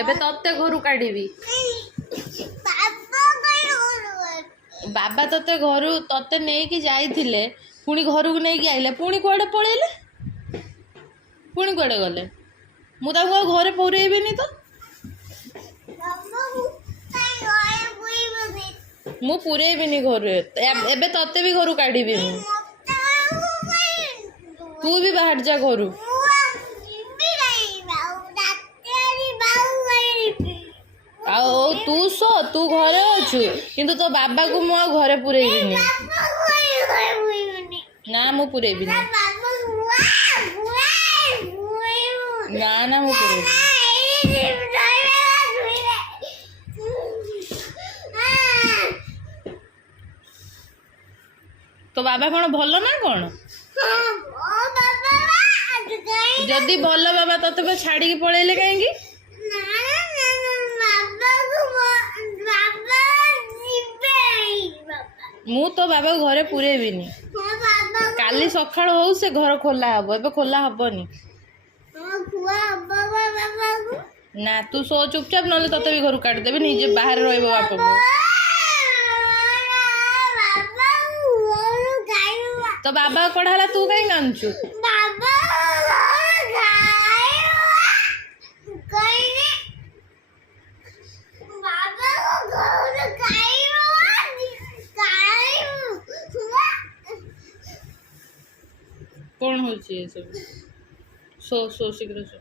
ଏବେ ତତେ ଘରୁ କାଢିବି। ବାବା ତତେ ଘରୁ ତତେ ନେଇକି ଯାଇଥିଲେ, ପୁଣି ଘରକୁ ନେଇକି ଆଇଲେ, ପୁଣି କୁଆଡେ ପଳେଇଲେ, ପୁଣି କୁଆଡେ ଗଲେ? ମୁଁ ତାଙ୍କୁ ଆଉ ଘରେ ପୁରେଇବିନି ତ। ମୁଁ ପୁରେଇବିନି ଘରେ। ଏବେ ତତେ ବି ଘରୁ କାଢିବି ମୁଁ। तू भी बाहर जा घरू। तू सो तू घरे अच्छु किंतु तो बाबा को मु घरे पुरेबिनी ना मु पुरेबिनी ना ना मु पुरेबिनी। तो बाबा कौन भल ना कौन? जदि भल बाबा तते छाड़ी पड़ेले कहीं मु तो बाबा घरे पुरेबिनी। काली सकाळ हो से घर खोला हबो, एबे खोला हबनी ना। तू सो चुपचाप नले तते भी घर काट देबे, निजे बाहर रहइबो बाप को। तो बाबा पढ़ाला तू कहीं कांचू? कौन हो सब? सो शीघ्र सो।